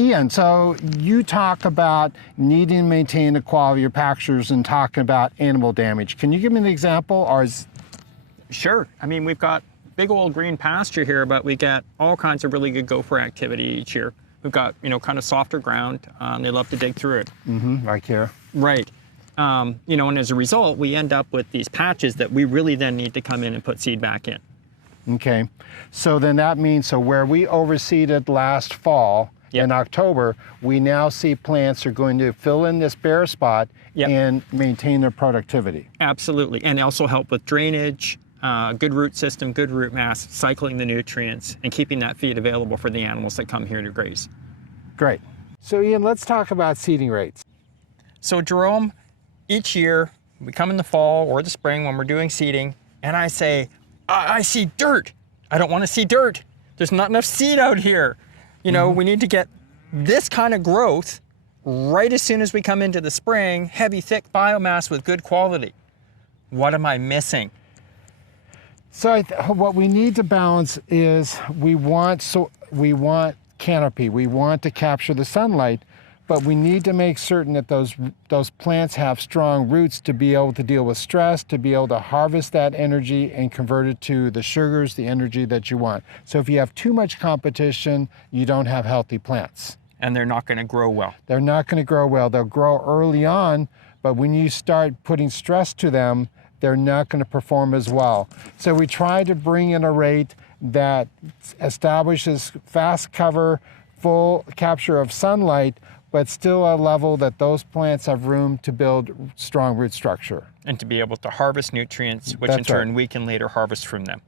Ian, so you talk about needing to maintain the quality of your pastures and talking about animal damage. Can you give me an example? Or Sure. I mean, we've got big old green pasture here, but we get all kinds of really good gopher activity each year. We've got, kind of softer ground. They love to dig through it. Like here. Right. And as a result, we end up with these patches that we really then need to come in and put seed back in. Okay. So then that means, so where we overseeded last fall, in October, we now see plants are going to fill in this bare spot and maintain their productivity. Absolutely. And also help with drainage, good root system, good root mass, cycling the nutrients, and keeping that feed available for the animals that come here to graze. Great. So Ian, let's talk about seeding rates. So Jerome, each year, we come in the fall or the spring when we're doing seeding, and I say, I see dirt. I don't want to see dirt. There's not enough seed out here. We need to get this kind of growth right as soon as we come into the spring, heavy, thick biomass with good quality. What am I missing? So what we need to balance is we want canopy. We want to capture the sunlight, but we need to make certain that those plants have strong roots to be able to deal with stress, to be able to harvest that energy and convert it to the sugars, the energy that you want. So if you have too much competition, you don't have healthy plants. And they're not going to grow well. They're not going to grow well. They'll grow early on, but when you start putting stress to them, they're not going to perform as well. So we try to bring in a rate that establishes fast cover, full capture of sunlight, but still a level that those plants have room to build strong root structure. And to be able to harvest nutrients, which in turn we can later harvest from them.